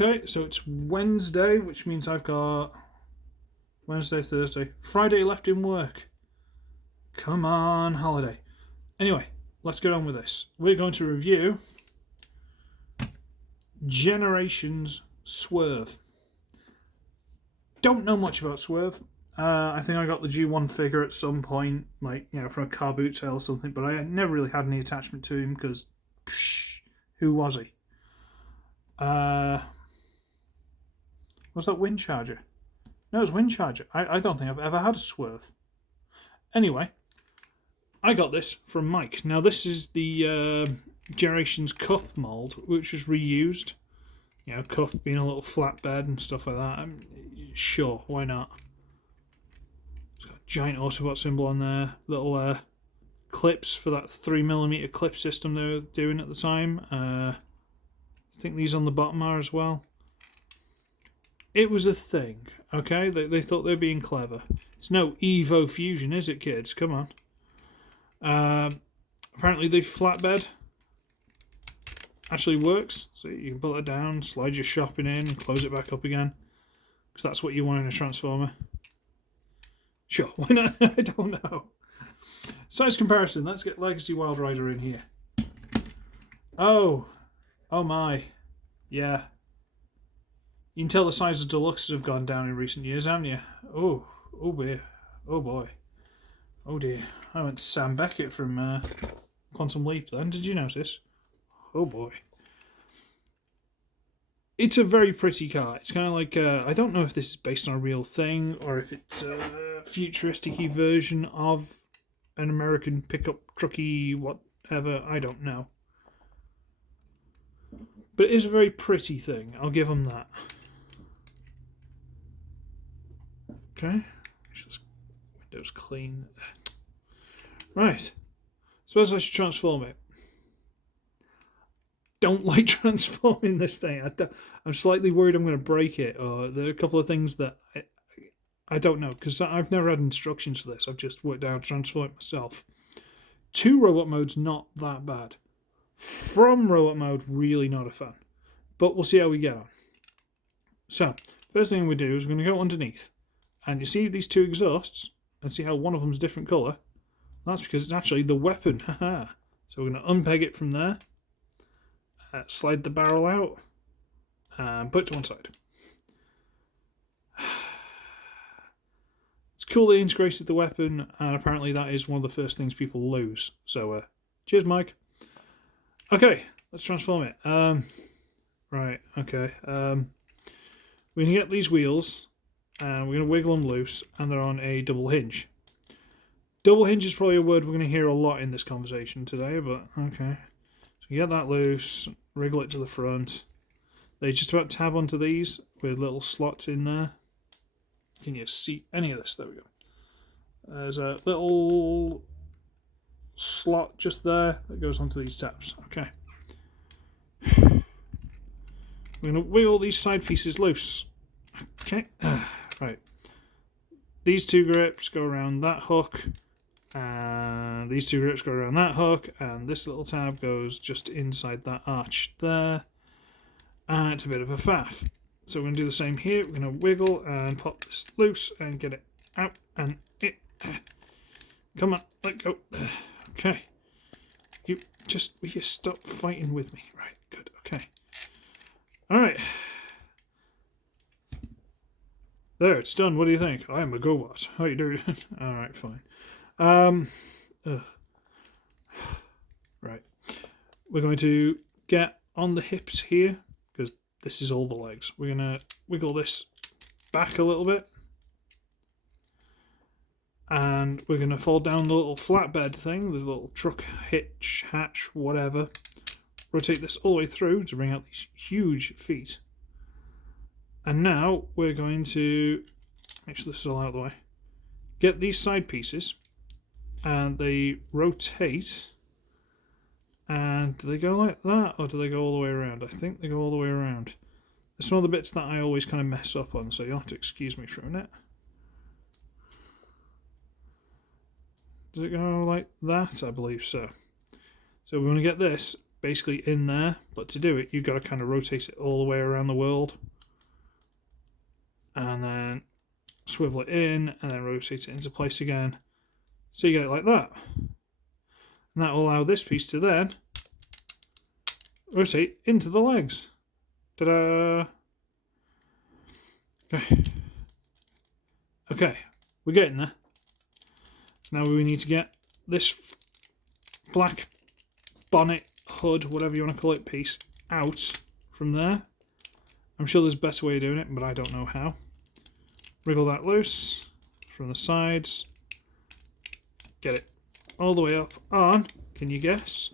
Okay, so it's Wednesday, which means I've got Wednesday, Thursday, Friday left in work. Come on, holiday. Anyway, let's get on with this. We're going to review Generations Swerve. Don't know much about Swerve. I think I got the G1 figure at some point, like, from a car boot sale or something, but I never really had any attachment to him because, who was he? Was that Wind Charger? No, it was Wind Charger. I don't think I've ever had a Swerve. Anyway, I got this from Mike. Now, this is the Generations Cup mould, which was reused. Cup being a little flatbed and stuff like that. Sure, why not? It's got a giant Autobot symbol on there. Little clips for that 3mm clip system they were doing at the time. I think these on the bottom are as well. It was a thing, okay? They thought they were being clever. It's no Evo Fusion, is it, kids? Come on. Apparently the flatbed actually works. So you can pull it down, slide your shopping in, and close it back up again. Because that's what you want in a Transformer. Sure, why not? I don't know. Size comparison. Let's get Legacy Wild Rider in here. Oh my. Yeah. You can tell the size of Deluxes have gone down in recent years, haven't you? Oh boy. Oh boy. Oh dear. I went Sam Beckett from Quantum Leap then. Did you notice? Oh boy. It's a very pretty car. It's kind of like, I don't know if this is based on a real thing or if it's a futuristic-y version of an American pickup trucky whatever. I don't know. But it is a very pretty thing. I'll give them that. Okay. Just Windows clean. Right. Suppose I should transform it. Don't like transforming this thing. I'm slightly worried I'm going to break it, or there are a couple of things that I don't know, because I've never had instructions for this. I've just worked out how to transform it myself. 2 robot modes, not that bad. From robot mode, really not a fan. But we'll see how we get on. So, first thing we do is we're going to go underneath. And you see these 2 exhausts, and see how one of them's a different colour? That's because it's actually the weapon. So we're going to unpeg it from there. Slide the barrel out and put it to one side. It's cool they integrated the weapon, and apparently that is one of the first things people lose. So, cheers, Mike. Okay, let's transform it. Right, okay. We're going to get these wheels, and we're going to wiggle them loose, and they're on a double hinge. Double hinge is probably a word we're going to hear a lot in this conversation today, but okay. So you get that loose, wriggle it to the front. They just about tab onto these with little slots in there. Can you see any of this? There we go. There's a little slot just there that goes onto these tabs. Okay. We're going to wiggle these side pieces loose. Okay. Right. These 2 grips go around that hook. And these 2 grips go around that hook, and this little tab goes just inside that arch there. And it's a bit of a faff. So we're going to do the same here. We're going to wiggle and pop this loose and get it out. And it. Come on, let go. Okay. Will you stop fighting with me? Right, good, okay. Alright. There, it's done. What do you think? I am a GoBot. How you doing? Alright, fine. Right. We're going to get on the hips here, because this is all the legs. We're going to wiggle this back a little bit. And we're going to fold down the little flatbed thing, the little truck hitch, hatch, whatever. Rotate this all the way through to bring out these huge feet. And now we're going to make sure this is all out of the way. Get these side pieces. And they rotate, and do they go like that, or do they go all the way around? I think they go all the way around. It's one of the bits that I always kind of mess up on, so you'll have to excuse me for a minute. Does it go like that? I believe so. So we want to get this basically in there, but to do it you've got to kind of rotate it all the way around the world and then swivel it in and then rotate it into place again, so you get it like that, and that will allow this piece to then rotate into the legs. Ta-da! Okay, we're getting there. Now we need to get this black bonnet, hood, whatever you want to call it, piece out from there. I'm sure there's a better way of doing it, but I don't know how. Wriggle that loose from the sides. Get it all the way up on, can you guess?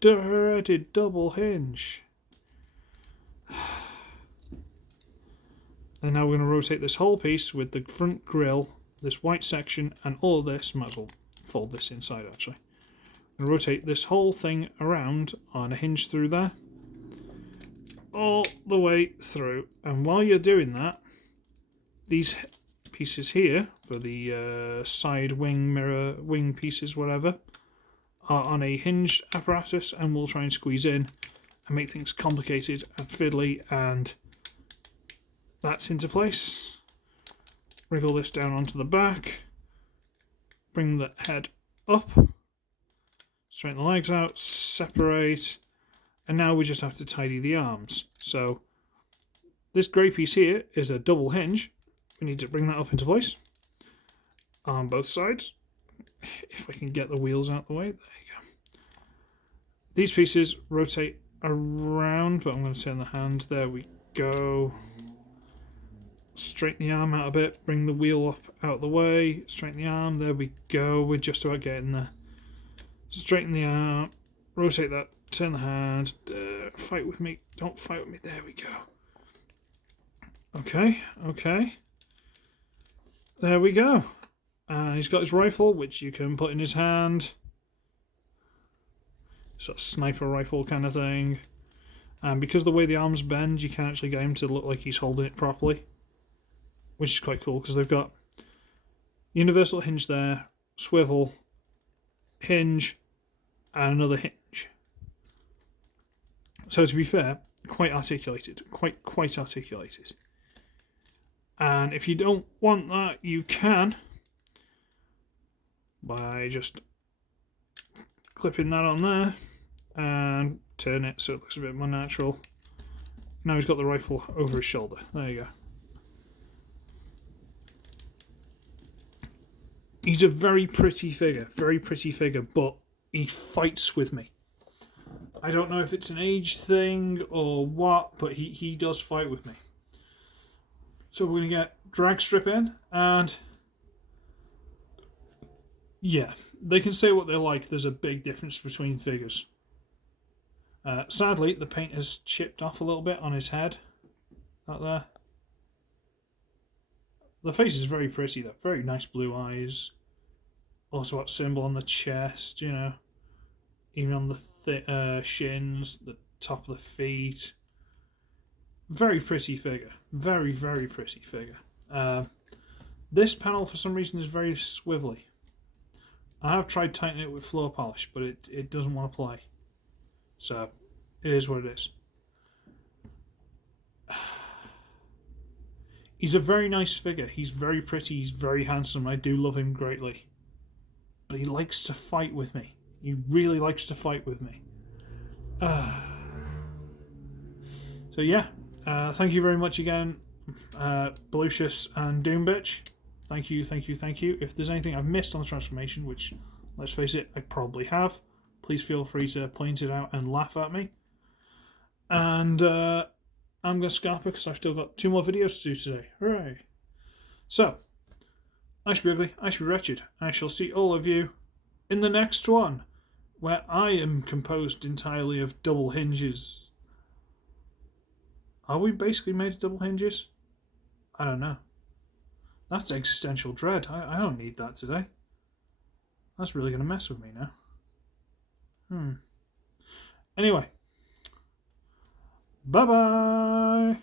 Dreaded double hinge. And now we're going to rotate this whole piece with the front grille, this white section, and all of this. Might as well fold this inside actually. I'm going to rotate this whole thing around on a hinge through there, all the way through. And while you're doing that, these pieces here for the side wing, mirror wing pieces, whatever, are on a hinge apparatus, and we'll try and squeeze in and make things complicated and fiddly, and that's into place. Wriggle this down onto the back, bring the head up, straighten the legs out, separate, and now we just have to tidy the arms. So this grey piece here is a double hinge. We need to bring that up into place on both sides. If I can get the wheels out the way, there you go. These pieces rotate around, but I'm going to turn the hand. There we go. Straighten the arm out a bit, bring the wheel up out of the way, straighten the arm, there we go, we're just about getting there. Straighten the arm, rotate that, turn the hand, fight with me, don't fight with me, there we go. Okay, okay. There we go. And he's got his rifle, which you can put in his hand. Sort of sniper rifle kind of thing. And because of the way the arms bend, you can actually get him to look like he's holding it properly, which is quite cool because they've got universal hinge there, swivel, hinge, and another hinge. So to be fair, quite articulated, quite articulated. And if you don't want that, you can by just clipping that on there and turn it so it looks a bit more natural. Now he's got the rifle over his shoulder. There you go. He's a very pretty figure, but he fights with me. I don't know if it's an age thing or what, but he does fight with me. So we're going to get drag strip in, and yeah, they can say what they like. There's a big difference between figures. Sadly, the paint has chipped off a little bit on his head. That there. The face is very pretty though, very nice blue eyes. Also got symbol on the chest, you know, even on the shins, the top of the feet. Very pretty figure, very pretty figure. This panel for some reason is very swivelly. I have tried tightening it with floor polish, but it doesn't want to play. So it is what it is. He's a very nice figure. He's very pretty. He's very handsome. I do love him greatly. But he likes to fight with me. He really likes to fight with me. So yeah, thank you very much again, Belucius and Doombitch. Thank you. If there's anything I've missed on the transformation, which, let's face it, I probably have, please feel free to point it out and laugh at me. And I'm going to scalp it because I've still got 2 more videos to do today. Hooray! So, I should be ugly, I should be wretched. I shall see all of you in the next one, where I am composed entirely of double hinges. Are we basically made of double hinges? I don't know. That's existential dread. I don't need that today. That's really going to mess with me now. Anyway. Bye-bye.